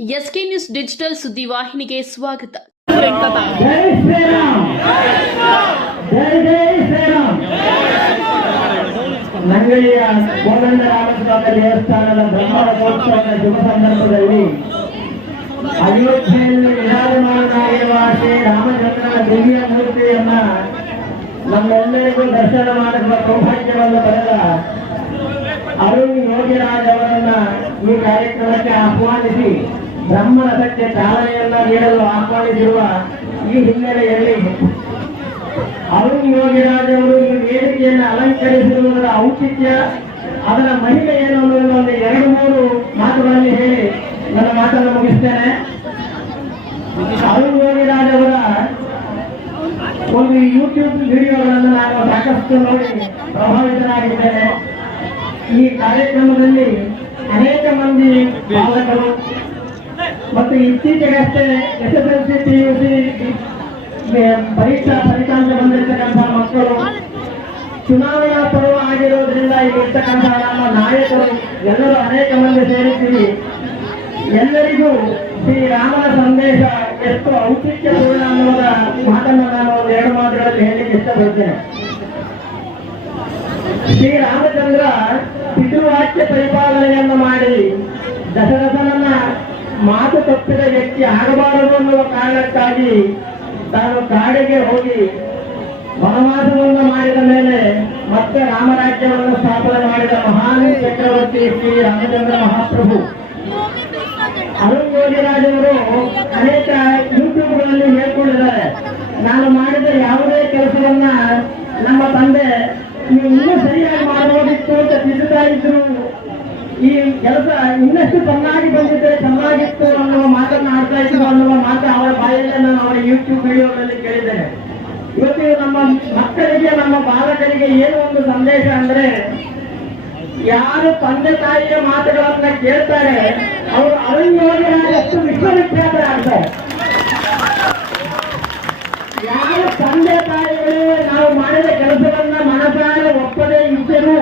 SK news digital ಸುದ್ದಿವಾಹಿನಿಗೆ ಸ್ವಾಗತ ಜೈ ಶ್ರೀರಾಮ್ ಜೈ ಜೈ ಶ್ರೀರಾಮ್ ನಂಗಡಿಯ ಕೋದಂಡ ರಾಮಸ್ವಾಮಿ ದೇವಸ್ಥಾನದ ಬ್ರಹ್ಮರಥೋತ್ಸವದ ಶುಭ ಸಂದರ್ಭದಲ್ಲಿ ಅಯೋಧ್ಯೆಯಲ್ಲಿ ವಿರಾಜಮಾನನಾಗಿರುವ ಶ್ರೀ ರಾಮಚಂದ್ರನ ದಿವ್ಯ ಮೂರ್ತಿಯನ್ನ ನಮ್ಮೆಲ್ಲರಿಗೂ ದರ್ಶನ ಮಾಡುವ ಸೌಭಾಗ್ಯವನ್ನು ಪಡೆದ ಅರುಣ್ ಯೋಗಿರಾಜ್ ಅವರನ್ನ ಈ ಕಾರ್ಯಕ್ರಮಕ್ಕೆ ಆಹ್ವಾನಿಸಿ ಬ್ರಹ್ಮರಥಕ್ಕೆ ಚಾಲನೆಯನ್ನ ನೀಡಲು ಆಹ್ವಾನಿಸಿರುವ ಈ ಹಿನ್ನೆಲೆಯಲ್ಲಿ ಅರುಣ್ ಯೋಗಿರಾಜ್ ಅವರು ಈ ವೇದಿಕೆಯನ್ನು ಅಲಂಕರಿಸಿರುವುದರ ಔಚಿತ್ಯ, ಅದರ ಮಹಿಮೆ ಏನು ಅನ್ನೋದನ್ನ ಒಂದು ಎರಡು ಮೂರು ಮಾತುಗಳಲ್ಲಿ ಹೇಳಿ ನನ್ನ ಮಾತನ್ನು ಮುಗಿಸ್ತೇನೆ. ಅರುಣ್ ಯೋಗಿರಾಜ್ ಅವರ ಒಂದು ಯೂಟ್ಯೂಬ್ ವಿಡಿಯೋಗಳನ್ನು ನಾನು ಸಾಕಷ್ಟು ನೋಡಿ ಪ್ರಭಾವಿತನಾಗಿದ್ದೇನೆ. ಈ ಕಾರ್ಯಕ್ರಮದಲ್ಲಿ ಅನೇಕ ಮಂದಿ ಪಾಲಕರು ಮತ್ತು ಇತ್ತೀಚೆಗಷ್ಟೇ S S L C P U C ಪರೀಕ್ಷಾ ಫಲಿತಾಂಶ ಬಂದಿರತಕ್ಕಂಥ ಮಕ್ಕಳು ಚುನಾವಣಾ ಪರ್ವ ಆಗಿರೋದ್ರಿಂದ ಇಲ್ಲಿರ್ತಕ್ಕಂಥ ನಮ್ಮ ನಾಯಕರು ಎಲ್ಲರೂ ಅನೇಕ ಮಂದಿ ಸೇರಿದ್ದೀವಿ. ಎಲ್ಲರಿಗೂ ಶ್ರೀ ರಾಮನ ಸಂದೇಶ ಎಷ್ಟು ಔಚಿತ್ಯಪೂರ್ಣ ಅನ್ನೋದ ಮಾತನ್ನು ನಾನು ಎರಡು ಮಾತುಗಳಲ್ಲಿ ಹೇಳಲಿಕ್ಕೆ ಇಷ್ಟಪಡ್ತೇನೆ. ಶ್ರೀರಾಮಚಂದ್ರ ಪಿತೃವಾಕ್ಯ ಪರಿಪಾಲನೆಯನ್ನು ಮಾಡಿ ದಶರಥನನ್ನ ಮಾತು ತಪ್ಪಿದ ವ್ಯಕ್ತಿ ಆಗಬಾರದು ಅನ್ನುವ ಕಾರಣಕ್ಕಾಗಿ ತಾನು ಕಾಡಿಗೆ ಹೋಗಿ ವನವಾಸವನ್ನು ಮಾಡಿದ ಮೇಲೆ ಮತ್ತೆ ರಾಮರಾಜ್ಯವನ್ನು ಸ್ಥಾಪನೆ ಮಾಡಿದ ಮಹಾನ್ ಚಕ್ರವರ್ತಿ ಶ್ರೀ ರಾಮಚಂದ್ರ ಮಹಾಪ್ರಭು. ಅರುಣ್ ಯೋಗಿರಾಜವರು ಅನೇಕ ಯೂಟ್ಯೂಬ್ಗಳಲ್ಲಿ ಹೇಳ್ಕೊಂಡಿದ್ದಾರೆ, ನಾನು ಮಾಡಿದ ಯಾವುದೇ ಕೆಲಸವನ್ನ ನಮ್ಮ ತಂದೆ ನೀವು ಇನ್ನೂ ಸರಿಯಾಗಿ ಮಾಡಬಹುದಿತ್ತು ಅಂತ ಇದ್ರು. ಈ ಕೆಲಸ ಇನ್ನಷ್ಟು ಚೆನ್ನಾಗಿ ಬಂದಿದ್ದರೆ ಚೆನ್ನಾಗಿತ್ತು ಅನ್ನುವ ಮಾತನ್ನು ಆಡ್ತಾ ಇದ್ರು ಅನ್ನುವ ಮಾತು ಅವರ ಬಾಯಲ್ಲೇ ನಾನು ಅವರ ಯೂಟ್ಯೂಬ್ ವಿಡಿಯೋಗಳಲ್ಲಿ ಕೇಳಿದ್ದೇನೆ. ಇವತ್ತು ನಮ್ಮ ಮಕ್ಕಳಿಗೆ, ನಮ್ಮ ಬಾಲಕರಿಗೆ ಏನು ಒಂದು ಸಂದೇಶ ಅಂದ್ರೆ, ಯಾರು ತಂದೆ ತಾಯಿಯ ಮಾತುಗಳನ್ನ ಕೇಳ್ತಾರೆ, ಅವರು ಅರಣ್ಯೋಗಿರಾದಷ್ಟು ವಿಶ್ವವಿಖ್ಯಾತರಾಗ್ತಾರೆ ಯಾರು ತಂದೆ ತಾಯಿಗಳು ನಾವು ಮಾಡಿದ ಕೆಲಸವನ್ನ ಮನಸಾರೆ ಒಪ್ಪದೇ ಇದ್ದರೂ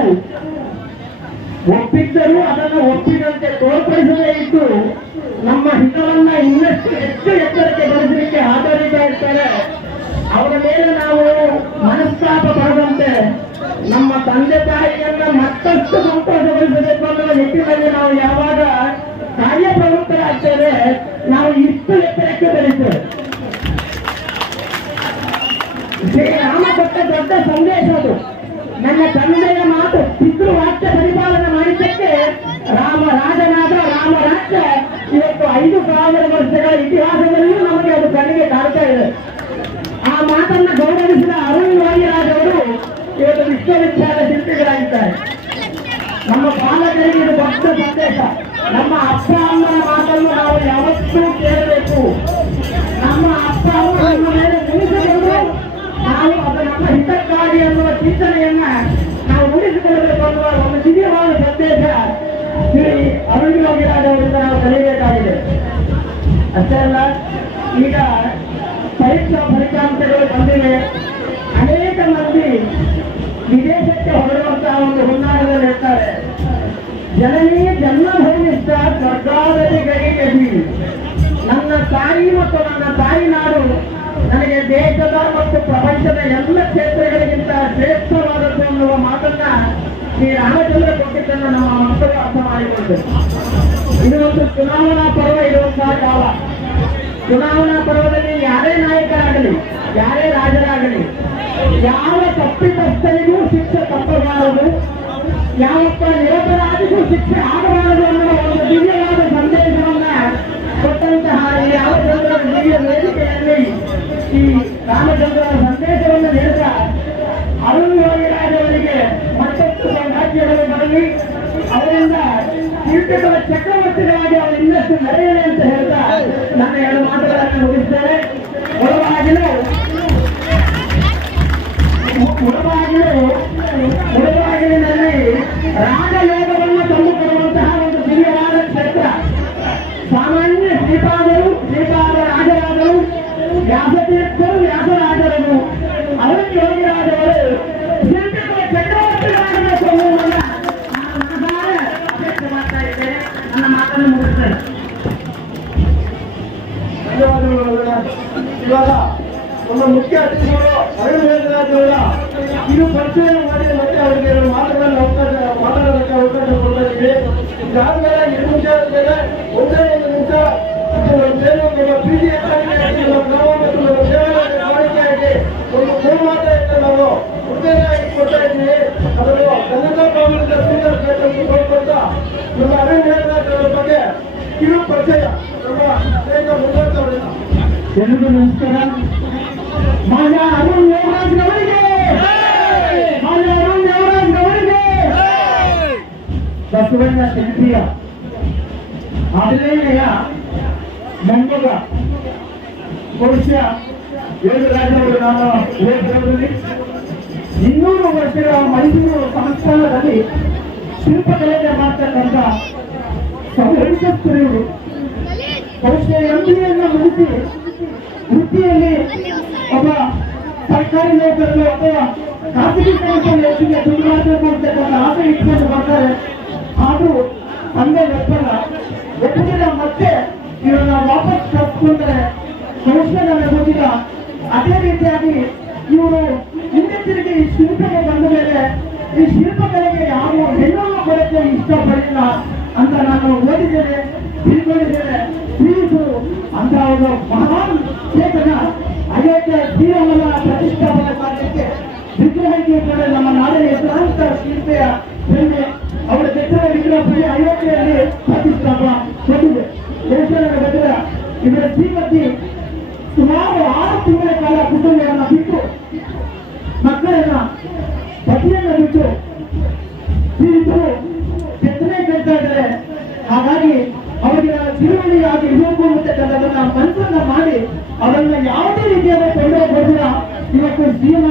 ಒಪ್ಪಿದ್ದರೂ ಅದನ್ನು ಒಪ್ಪಿದಂತೆ ತೋರ್ಪಡಿಸದೇ ಇದ್ದು, ನಮ್ಮ ಹಿತವನ್ನ ಇನ್ನಷ್ಟು ಹೆಚ್ಚು ಎತ್ತರಕ್ಕೆ ಬೆಳೆಸಲಿಕ್ಕೆ ಆಧಾರಿತ ಇರ್ತಾರೆ. ಅವರ ಮೇಲೆ ನಾವು ಮನಸ್ತಾಪ ಪಡದಂತೆ ನಮ್ಮ ತಂದೆ ತಾಯಿಯನ್ನ ಮತ್ತಷ್ಟು ಸಂತೋಷಗೊಳಿಸಬೇಕು ಅನ್ನೋ ನಿಟ್ಟಿನಲ್ಲಿ ನಾವು ಯಾವಾಗ ಕಾರ್ಯಪ್ರವೃತ್ತರಾಗ್ತೇವೆ, ನಾವು ಇಷ್ಟು ಎತ್ತರಕ್ಕೆ ಬೆಳೀತೇವೆ ಶ್ರೀರಾಮ ಕೊಟ್ಟ ದೊಡ್ಡ ಸಂದೇಶ ಅದು. ನನ್ನ ತಂದೆಯ ಮಾತು ಪಿತೃವಾಕ್ಯ ಪರಿಪಾಲನೆ ಮಾಡಿದ್ದಕ್ಕೆ ರಾಮ ರಾಜನಾದ ರಾಮ ರಾಜ್ಯ ಇವತ್ತು ಐದು ಸಾವಿರ ವರ್ಷಗಳ ಇತಿಹಾಸದಲ್ಲಿಯೂ ನಮಗೆ ಅದು ಕಣ್ಣಿಗೆ ಕಾಣ್ತಾ ಇದೆ. ಆ ಮಾತನ್ನ ಗೌರವಿಸಿದ ಅರುಣ್ ವಾಯುರಾಜ್ ಅವರು ಇವತ್ತು ವಿಶ್ವವಿಖ್ಯಾತ ಶಿಲ್ಪಿಗಳಾಗಿದ್ದಾರೆ. ನಮ್ಮ ಪಾಲಕರಿಗೆ ಇದು ಭಕ್ತ ಸಂದೇಶ. ನಮ್ಮ ಅಪ್ಪ ಅಮ್ಮನ ಮಾತನ್ನು ನಾವು ಯಾವತ್ತೂ ಕೇಳಬೇಕು. ನಮ್ಮ ಅಪ್ಪ, ಅಮ್ಮ ನಮ್ಮ ಮೇಲೆ ನಿಲ್ಲಿಸಬೇಕು ನಾವು ಅದು ನಮ್ಮ ಹಿತಕ್ಕಾಗಿ ಅನ್ನುವ ಚಿಂತನೆಯನ್ನ ನಾವು ಉಳಿಸಿಕೊಳ್ಳಬೇಕು ಅನ್ನುವ ಒಂದು ದಿವ್ಯವಾದ ಸಂದೇಶ ಶ್ರೀ ಅರುಣ್ ಯೋಗಿರಾಜ್ ಅವರಿಂದ ನಾವು ಕಲಿಯಬೇಕಾಗಿದೆ ಅಷ್ಟೇ ಅಲ್ಲ ಈಗ ಪರೀಕ್ಷಾ ಫಲಿತಾಂಶಗಳು ಬಂದಿವೆ. ಅನೇಕ ಮಂದಿ ವಿದೇಶಕ್ಕೆ ಹೊರಡುವಂತಹ ಒಂದು ಹುನ್ನಾರದಲ್ಲಿ ಇರ್ತಾರೆ. ಜನನಿ ಜನ್ಮಭೂಮಿಷ್ಟ ಗಡಿ ಗಡಿ ನನ್ನ ತಾಯಿ ಮತ್ತು ನನ್ನ ತಾಯಿ ನಾಡು ನನಗೆ ದೇಶದ ಮತ್ತು ಪ್ರಪಂಚದ ಎಲ್ಲ ಕ್ಷೇತ್ರಗಳಿಗಿಂತ ಶ್ರೇಷ್ಠವಾದದ್ದು ಅನ್ನುವ ಮಾತನ್ನ ಶ್ರೀ ರಾಮಚಂದ್ರ ಕೊಟ್ಟಿದ್ದನ್ನು ನಮ್ಮ ಮಕ್ಕಳು ಅರ್ಥ ಮಾಡಿಕೊಂಡು ಇದು ಒಂದು ಚುನಾವಣಾ ಪರ್ವ ಇರುವಂತಹ ಕಾಲ. ಚುನಾವಣಾ ಪರ್ವದಲ್ಲಿ ಯಾರೇ ನಾಯಕರಾಗಲಿ, ಯಾರೇ ರಾಜರಾಗಲಿ, ಯಾವ ತಪ್ಪಿತಸ್ಥರಿಗೂ ಶಿಕ್ಷೆ ತಪ್ಪಬಾರದು. ಯಾವಪ್ಪ ನಿರಪರಾಧಿಗೂ ಶಿಕ್ಷೆ ಆಗಬಾರದು ಅನ್ನುವ ಒಂದು ದಿವ್ಯವಾದ ಸಂದೇಶವನ್ನ ಕೊಟ್ಟಂತಹ ರಾಮಚಂದ್ರನ ದಿವ್ಯ ವೇದಿಕೆಯಲ್ಲಿ ಈ ರಾಮಚಂದ್ರ ಸಂದೇಶವನ್ನು ನೀಡಿದ ಅರುಣ್ ಯೋಗಿರಾಜ್ ಅವರಿಗೆ ಮತ್ತಷ್ಟು ಸೌಭಾಗ್ಯಗಳು ಬರಲಿ. ಅವರಿಂದ ಅವರು ಇನ್ನಷ್ಟು ನಡೆಯಲಿ ಅಂತ ಹೇಳ್ತಾ ನನ್ನ ಎರಡು ಮಾತುಗಳನ್ನು ಮುಗಿಸ್ತೇನೆ. ಇವಾಗ ನಮ್ಮ ಮುಖ್ಯ ಅತಿಥಿಗಳು ಅರುಣ್ ವೇದರಾಜ್ ಅವರ ಇದು ಪರಿಚಯ ಮಾಡಿ ಮತ್ತೆ ಅವರಿಗೆ ಎರಡು ಮಾತುಗಳನ್ನು ಅವಕಾಶ ಮಾತಾಡೋದಕ್ಕೆ ಅವಕಾಶ ಕೊಡ್ತಾ ಇದ್ದೀವಿ ಇದಾದ್ಮೇಲೆ ಎರಡು ನಿಮಿಷ ಆದ್ಮೇಲೆ ಒಂದೇ ಒಂದು ನಿಮಿಷ ಇದು ನಮ್ಮ ಸೇವೆ ನಮ್ಮ ಪ್ರೀತಿ ಹೆಚ್ಚಾಗಿ ನಮ್ಮ ಗ್ರಾಮ ಮತ್ತು ನಮ್ಮ ದೇವಾಲಯದ ಕಾಣಿಕೆಯಾಗಿ ಒಂದು ಗೋಮಾತೆ ಅಂತ ನಾವು ಉಡುಗೊರೆಯಾಗಿ ಎಲ್ರಿಗೂ ನಮಸ್ಕಾರ. ಮಾನ್ಯ ಅರುಣ್ ದೇವರಾಜ್ ಅವರಿಗೆ ಮಾನ್ಯ ಅರುಣ್ ದೇವರಾಜ್ ಅವರಿಗೆ ಬಸವಣ್ಣ ಶಿಲ್ಪಿಯ ಹದಿನೈದನೆಯ ಮೊಮ್ಮಗ ವರ್ಷ ಏಳು ರಾಜ್ಯಗಳು ನಾನು ಇನ್ನೂರು ವರ್ಷಗಳ ಮೈಸೂರು ಸಂಸ್ಥಾನದಲ್ಲಿ ಶಿಲ್ಪಕಲೆಗೆ ಮಾಡ್ತಕ್ಕಂಥ ಸಂಘರ್ಷಸ್ಥರು ಬಹುಶಃ ಎಂಬಿಯನ್ನು ಮುಗಿಸಿ ವೃತ್ತಿಯಲ್ಲಿ ಒಬ್ಬ ಸರ್ಕಾರಿ ನೌಕರರು ಅಥವಾ ಖಾಸಗಿ ಸಂಸ್ಥೆಯಲ್ಲಿ ದುಡ್ಡು ಮಾಡಬೇಕು ಅಂತಕ್ಕಂಥ ಆಸೆ ಇಟ್ಕೊಂಡು ಬರ್ತಾರೆ. ಆದರೂ ತಂದೆ ಒಪ್ಪಲ್ಲ ಒಪ್ಪಿದ ಮತ್ತೆ ಇವನ್ನ ವಾಪಸ್ ಕರ್ಸ್ಕೊಂಡ್ರೆ ನನಗೆ ಗೊತ್ತಿಲ್ಲ ಅದೇ ರೀತಿಯಾಗಿ ಇವರು ಹಿಂದೆ ತಿರುಗಿ ಈ ಶಿಲ್ಪಕ್ಕೆ ಬಂದ ಮೇಲೆ ಈ ಶಿಲ್ಪಗಳಿಗೆ ಯಾವ ಹೆಣ್ಣು ಕೊರತೆ ಇಷ್ಟಪಡಲಿಲ್ಲ ಅಂತ ನಾನು ಓದಿದ್ದೇನೆ ತಿಳ್ಕೊಂಡಿದ್ದೇನೆ. ಪ್ಲೀಸು ಅಂತ ಒಂದು ಮಹಾನ್ ಚೇತನ ಅಯೋಧ್ಯೆ ಶ್ರೀರಾಮನ ಪ್ರತಿಷ್ಠಾಪನೆ ಮಾಡಲಿಕ್ಕೆ ವಿಗ್ರಹಕ್ಕೆ ನಮ್ಮ ನಾಡಿನ ಹೆಸರಾಂತ ಶಿಲ್ಪೆಯ ಹೆಮ್ಮೆ. ಅವರ ಕೆಟ್ಟದ ವಿಗ್ರಹ ಪೂಜೆ ಅಯೋಧ್ಯೆಯಲ್ಲಿ ಪ್ರತಿಷ್ಠಾಪನೆ ಕೊಟ್ಟಿದೆ. ದೇಶದ ಬೆದರ ಇವರ ಶ್ರೀಮತಿ ಸುಮಾರು ಆರು ತಿಂಗಳ ಕಾಲ ಕುಟುಂಬವನ್ನ ಬಿಟ್ಟು ಮಕ್ಕಳನ್ನ ಪತಿಯನ್ನ ಬಿಟ್ಟು ಇಬ್ಬರು ಕೆತ್ತನೆ ಕೇಳ್ತಾ ಇದ್ದಾರೆ. ಹಾಗಾಗಿ ಅವರಿಗೆ ನಾನು ತಿಳುವಳಿಯಾಗಿ ಇರಬೇಕು ಅಂತಕ್ಕಂಥದ್ದನ್ನ ಮನಸ್ಸನ್ನ ಮಾಡಿ ಅವರನ್ನ ಯಾವುದೇ ರೀತಿಯಾದ ಕೊಡಿಲ್ಲ ಇವತ್ತು ಜೀವನ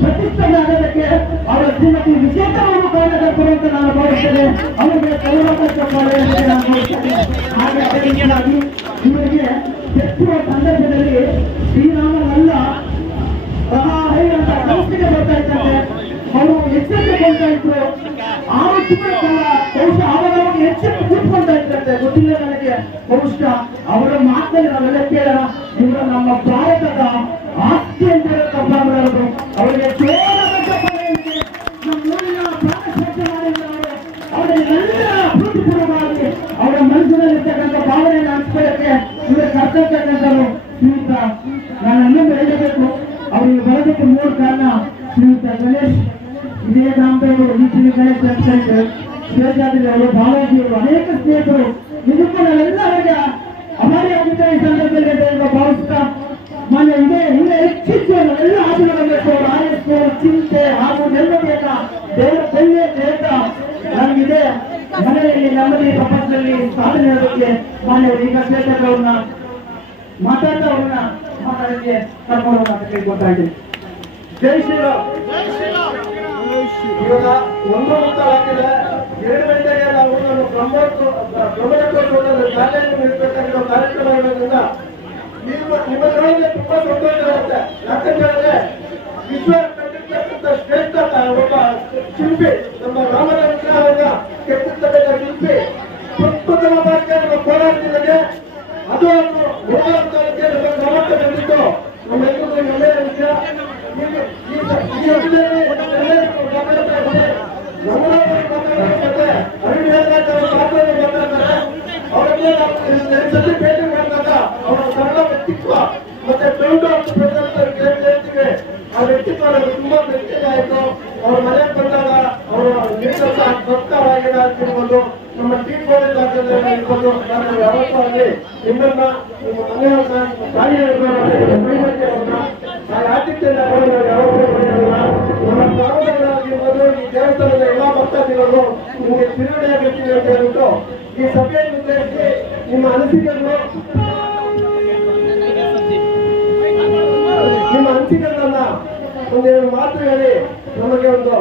ಪ್ರತಿಷ್ಠೆ ಆಗೋದಕ್ಕೆ ಅವರ ಶ್ರೀಮತಿ ವಿಶೇಷವನ್ನು ಕಾರಣಕರ್ತರು ಅಂತ ನಾನು ಭಾವಿಸ್ತೇನೆ. ಅವರಿಗೆ ಮಾಡಿ ಅಂತ ನಾನು ಭಾವಿಸ್ತೇನೆ. ಹಾಗೆ ಇವರಿಗೆ ಹೆಚ್ಚುವ ಸಂದರ್ಭದಲ್ಲಿ ಶ್ರೀರಾಮನಲ್ಲ ಅಂತ ಕನಸಿಗೆ ಬರ್ತಾ ಇದ್ದಾರೆ ಅವರು ಎಚ್ಚರಿಕೆಗೊಳ್ತಾ ಇದ್ರು. ಆರು ಬಹುಶಃ ಅವರ ಮಾತಲ್ಲಿ ನಾವೆಲ್ಲ ಕೇಳೋಣ. ಇವರು ನಮ್ಮ ಭಾರತದ ಆಸ್ತಿ ಅಂತ ಅವರು ಅವರಿಗೆ ಅವರು ಶ್ರೀಯುತ ನಾನು ಹೇಳಬೇಕು. ಅವರಿಗೆ ಮೂರು ಕಾರಣ ಗಣೇಶ್. ಇದೇ ನಾಮದೇವರು ಈ ಶ್ರೀ ಗಣೇಶ್ ಬಾಲಾಜಿ ಅವರು ಅನೇಕ ಸ್ನೇಹಿತರು ಮಾತಾಡ್ತಾ ಅವ್ರನ್ನ ಮಾತಾಡಕ್ಕೆ ಕರ್ಕೊಂಡು ಕೇಳ್ಕೊತಾ ಇದ್ದೀನಿ ಜೈ ಶ್ರೀರಾಮ್. ಇವಾಗ ಒಂದು ಎರಡು ಗಂಟೆಗೆ ನಾವು ನಮ್ಮ ಶಾಲೆಯನ್ನು ನಿರ್ಬೇಕಾಗಿರೋ ಕಾರ್ಯಕ್ರಮ ಇರೋದ್ರಿಂದ ನಿಮ್ಮ ನಿಮ್ಮದರೊಳಗೆ ತುಂಬಾ ಸಂತೋಷ ಇರುತ್ತೆ ಯಾಕಂತ ಹೇಳಿದ್ರೆ ವಿಶ್ವ ಕಂಡಿರ್ತಕ್ಕಂಥ ಶ್ರೇಷ್ಠ ಒಬ್ಬ ಶಿಲ್ಪಿ ನಮ್ಮ ರಾಮನ ವಿಗ್ರಹವನ್ನ ಕೆತ್ತಿರ್ತಕ್ಕಂಥ ಶಿಲ್ಪಿ ಸಂಸ್ಕೃತನ ಭಾಷೆ ನಮ್ಮ ಕೋಲಾರ ಜಿಲ್ಲೆಗೆ ಅದು ಒಂದು ಕೋಲಾರ ತಾಲೂಕಿಗೆ ನಮ್ಮ ಗ್ರಾಮಕ್ಕೆ ಬಂದಿದ್ದು ನಮ್ಮೆಲ್ಲರಿಗೂ ಹೆಮ್ಮೆಯ ವಿಷಯ ಈ- ಈ ಈ ಯೋಜನೆಯಲ್ಲಿ ಎಲ್ಲರಿಗೂ ಮಾತಾಡ್ತಾ ಇದ್ದಾರೆ. ನಮ್ಮೂರವರು ಮಾತಾಡ್ತಾರೆ, ಅರುಣ್ ವೇದರಾಜ್ ಅವರು ಮಾತಾಡಿ ಮಾತಾಡ್ತಾರೆ. ಅವರಿಗೆ ನಾವು ಎರಡು ಸತಿ ಭೇಟಿ ಮಾಡಿದಾಗ ಅವರ ಸರಳ ವ್ಯಕ್ತಿತ್ವ ಮತ್ತೆ ಪ್ರೌಢ ಅಂತ ಪ್ರಜಾಪ್ರಭುತ್ವ ಹೇಳ್ತೀವಿ ಆ ವ್ಯಕ್ತಿತ್ವ ನನಗೆ ತುಂಬಾ ಮೆಚ್ಚುಗೆ ಆಯ್ತು. ಅವ್ರ ಮನೆಗೆ ಬಂದಾಗ ಅವರ ನಿರ್ದೇಶ ಭಕ್ತರಾಗಿರ್ಬೋದು ನಮ್ಮ ಟೀಮ್ ಕಾಲೇಜ್ ಆಗಿರ್ಬೋದು ನಾನು ಯಾವತ್ತೂ ಆಗಲಿ ನಿಮ್ಮನ್ನ ನಿಮ್ಮ ಮನೆಯವ್ರನ್ನ ನಿಮ್ಮ ನಮ್ಮ ಗ್ರಾಮದಲ್ಲಾಗಿರ್ಬೋದು ಈ ದೇವಸ್ಥಾನದ ಎಲ್ಲಾ ಭಕ್ತಾದಿಗಳು ನಿಮಗೆ ತಿರುಗಡೆಯಾಗಿರ್ತೀವಿ ಅಂತ ಹೇಳ್ಬಿಟ್ಟು ಈ ಸಭೆಯನ್ನು ಉದ್ದೇಶಿಸಿ ನಿಮ್ಮ ಅನಿಸಿಕೆಗಳು ಮಾತು ಹೇಳಿ, ನಮಗೆ ಒಂದು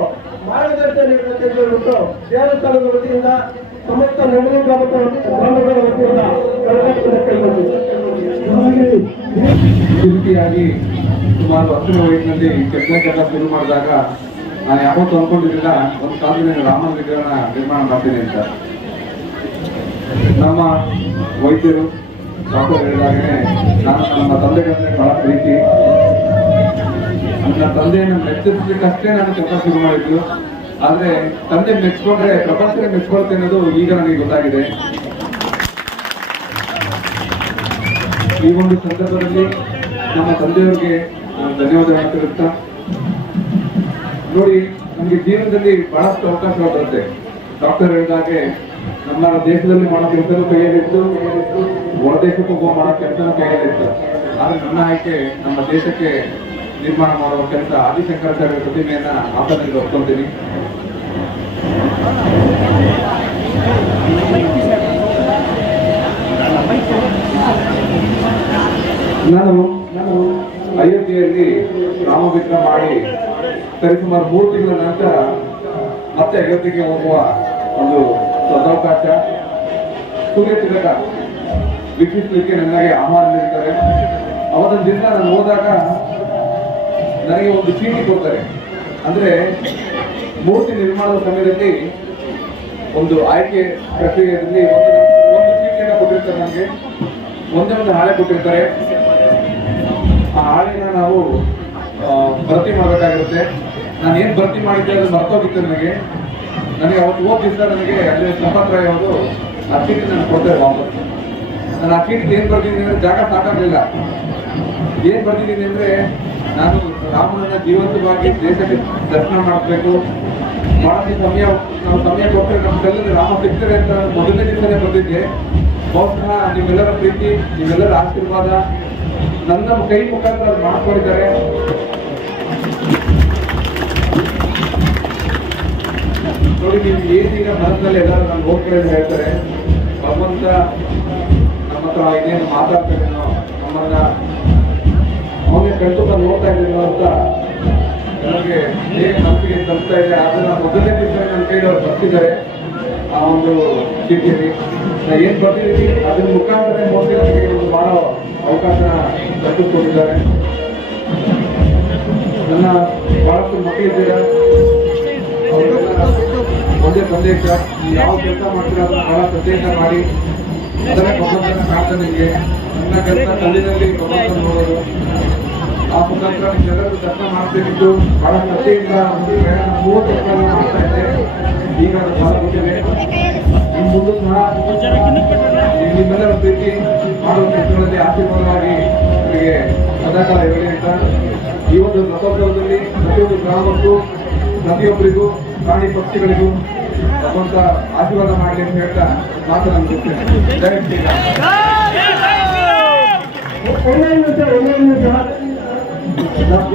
ಮಾರ್ಗದರ್ಶನ ನೀಡಬೇಕೆಂದು ದೇವಸ್ಥಾನದ ವತಿಯಿಂದ ಸಮಸ್ತ ನೆಮ್ಮದಿ ಗ್ರಾಮದ ಗ್ರಾಮಗಳ ವತಿಯಿಂದ ರೀತಿಯಾಗಿ ಸುಮಾರು ಹತ್ತಿರ ವಯಸ್ಸಿನಲ್ಲಿ ಕೆಲಸ ಶುರು ಮಾಡಿದಾಗ ನಾನು ಯಾವತ್ತೂ ಅನ್ಕೊಂಡಿರಲಿಲ್ಲ, ಒಂದು ಕಾಲದಲ್ಲಿ ರಾಮ ರಾಮನ ವಿಗ್ರಹನ ನಿರ್ಮಾಣ ಮಾಡ್ತೀನಿ ಅಂತ. ನಮ್ಮ ವೈದ್ಯರು, ಡಾಕ್ಟರ್ ಹೇಳಿದಾಗೆ ನಾನು ನಮ್ಮ ತಂದೆಗಳಲ್ಲಿ ಬಹಳ ಪ್ರೀತಿ. ನನ್ನ ತಂದೆಯನ್ನು ಮೆಚ್ಚಿಸ್ಲಿಕ್ಕಷ್ಟೇ ನಾನು ಕೆಲಸ ಶುರು ಮಾಡಿದ್ದು. ಆದರೆ ತಂದೆ ಮೆಚ್ಚಿಕೊಂಡ್ರೆ ಪ್ರಪಂಚನೇ ಮೆಚ್ಚಿಕೊಳ್ತೇನೆ ಅನ್ನೋದು ಈಗ ನನಗೆ ಗೊತ್ತಾಗಿದೆ. ಈ ಒಂದು ಸಂದರ್ಭದಲ್ಲಿ ನಮ್ಮ ತಂದೆಯವರಿಗೆ ಧನ್ಯವಾದ ತಿಳಿಸ್ತಾ. ನೋಡಿ, ನಮಗೆ ಜೀವನದಲ್ಲಿ ಬಹಳಷ್ಟು ಅವಕಾಶಗಳು ಬರುತ್ತೆ ಡಾಕ್ಟರ್ ಹೇಳಿದಾಗೆ ನಮ್ಮ ದೇಶದಲ್ಲಿ ಮಾಡೋ ಕೆಲಸನೂ ಕೈಯಲ್ಲಿತ್ತು ಹೊರದೇಶಕ್ಕೆ ದೇಶಕ್ಕೂ ಹೋಗಿ ಮಾಡೋ ಕೆಲಸನೂ ಕೈಯಲ್ಲಿತ್ತು. ಆದರೆ ನನ್ನ ಆಯ್ಕೆ ನಮ್ಮ ದೇಶಕ್ಕೆ ನಿರ್ಮಾಣ ಮಾಡುವ ಕೆಲಸ ಆದಿಶಂಕರಾಚಾರ್ಯ ಪ್ರತಿಮೆಯನ್ನ ಆತನಲ್ಲಿ ಒಪ್ಕೊಂತೀನಿ. ನಾನು ನಾನು ಅಯೋಧ್ಯೆಯಲ್ಲಿ ರಾಮವಿಗ್ರಹ ಮಾಡಿ ಸರಿಸುಮಾರು ಮೂರು ತಿಂಗಳ ನಂತರ ಮತ್ತೆ ಅಯೋಧ್ಯೆಗೆ ಹೋಗುವ ಒಂದು ಸದಾವಕಾಶ. ಸೂರ್ಯ ತಿಲಕ ವೀಕ್ಷಿಸಲಿಕ್ಕೆ ನನಗೆ ಆಹ್ವಾನ ನೀಡ್ತಾರೆ ಅವರ ದಿನ ನಾನು ಹೋದಾಗ ನನಗೆ ಒಂದು ಚೀಟಿ ಕೊಡ್ತಾರೆ. ಅಂದ್ರೆ ಮೂರ್ತಿ ನಿರ್ಮಾಣದ ಸಮಯದಲ್ಲಿ ಒಂದು ಆಯ್ಕೆ ಪ್ರಕ್ರಿಯೆಯಲ್ಲಿ ಒಂದು ಚೀಟಿಯನ್ನು ಕೊಟ್ಟಿರ್ತಾರೆ ನನಗೆ ಒಂದೇ ಒಂದು ಹಾಳೆ ಕೊಟ್ಟಿರ್ತಾರೆ. ಆ ಹಾಳೆನ ನಾವು ಭರ್ತಿ ಮಾಡಬೇಕಾಗಿರುತ್ತೆ ನಾನು ಏನು ಭರ್ತಿ ಮಾಡಿದ್ದೆ ಅದು ಮರ್ತೋಗಿತ್ತು ನನಗೆ. ನನಗೆ ಅವತ್ತು ದಿವಸ ನನಗೆ ಅಲ್ಲಿ ಸಂಪತ್ರ ಅವರು ಆ ಚೀಟಿ ನಾನು ಕೊಡ್ತಾರೆ ವಾಪಸ್. ನಾನು ಆ ಚೀಟಿಗೆ ಏನ್ ಬರ್ತಿದ್ದೀನಿ ಅಂದರೆ ಜಾಗ ಸಾಕಾಗಲಿಲ್ಲ. ಏನ್ ಬರ್ತಿದ್ದೀನಿ ಅಂದ್ರೆ ನಾನು ರಾಮನನ್ನ ಜೀವಂತವಾಗಿ ದೇಶಕ್ಕೆ ದರ್ಶನ ಮಾಡಬೇಕು. ಬಹಳ ಸಮಯ, ನಾವು ಸಮಯ ಕೊಟ್ಟರೆ ನಮ್ಮ ಕಲ್ಲಲ್ಲಿ ರಾಮ ಸಿಗ್ತಾರೆ ಅಂತ ಮೊದಲನೇ ದಿವಸನೇ ಬಂದಿದ್ದೆ. ಬಹುಶಃ ನಿಮ್ಮೆಲ್ಲರ ಪ್ರೀತಿ ನಿಮ್ಮೆಲ್ಲರ ಆಶೀರ್ವಾದ ನನ್ನ ಕೈ ಮುಖಾಂತರ ಮಾಡ್ಕೊಂಡಿದ್ದಾರೆ. ನೋಡಿ, ನೀವು ಏನೀಗ ಮನಸ್ಸಿನಲ್ಲಿ ಎಲ್ಲರೂ ನಾನು ಹೋಗ್ತಾರೆ ಹೇಳ್ತಾರೆ. ಭಗವಂತ ನಮ್ಮ ಹತ್ರ ಇನ್ನೇನು ಮಾತಾಡ್ತಾರೇನೋ ನಮ್ಮನ್ನ ಕಣ್ತುಂಬ ನೋಡ್ತಾ ಇದ್ದೀನಿ ಅಂತ? ನನಗೆ ಏನು ನಂಬಿಕೆ ತಲುಪ್ತಾ ಇದೆ ಅದನ್ನ ಮೊದಲನೇ ದಿವಸ ನನ್ನ ಕೈಲಿ ಅವ್ರು ಬರ್ತಿದ್ದಾರೆ. ಆ ಒಂದು ಚೀಟಿಯಲ್ಲಿ ನಾ ಏನ್ ಬರ್ತಿದ್ದೀನಿ ಅದನ್ನ ಮುಖಾಂತರ ಮೋದಿ ನನಗೆ ಒಂದು ಮಾಡೋ ಅವಕಾಶ ಕಲ್ಪಿಸ್ಕೊಂಡಿದ್ದಾರೆ ನನ್ನ ಬಹಳಷ್ಟು ಮಕ್ಕಳಿದ್ದೀರ ಒಂದೇ ಸಂದೇಶ ಯಾವ ಕೆಲಸ ಮಾಡ್ತೀರಾ ಬಹಳ ಶ್ರದ್ಧೆಯಿಂದ ಮಾಡಿ. ಅದರ ಭಗವಂತನ ನಿಮಗೆ. ನನ್ನ ಕೆಲಸ ಕಲ್ಲಿನಲ್ಲಿ ಭಗವಂತನ ನೋಡೋದು ಆ ಮುಖಾಂತರ ಜನರು ದರ್ಶನ ಮಾಡಬೇಕಿತ್ತು ಬಹಳ ಪ್ರಯಾಣ ಮೂವತ್ತು ವರ್ಷಗಳನ್ನ ಮಾಡ್ತಾ ಇದ್ದೆ ಈಗ ಇನ್ನು ಮುಂದೆ ಸಹ ನಿಮ್ಮೆಲ್ಲರ ಪ್ರೀತಿ ಮಾಡುವ ಕೆಲಸಗಳಲ್ಲಿ ಆಶೀರ್ವಾದವಾಗಿ ನಿಮಗೆ ಸದಾಕಾಲ ಇರಲಿ ಅಂತ ಈ ಒಂದು ರಥೋತ್ಸವದಲ್ಲಿ ಪ್ರತಿಯೊಂದು ಗ್ರಾಮಕ್ಕೂ ಪ್ರತಿಯೊಬ್ಬರಿಗೂ ಪ್ರಾಣಿ ಪಕ್ಷಿಗಳಿಗೂ ಭಗವಂತ ಆಶೀರ್ವಾದ ಮಾಡಲಿ ಅಂತ ಹೇಳ್ತಾ ಮಾತನ್ನು ಮುಗಿಸ್ತೇನೆ ಜೈ ಶ್ರೀರಾಮ್ ಶ್ರೀರಾಮ್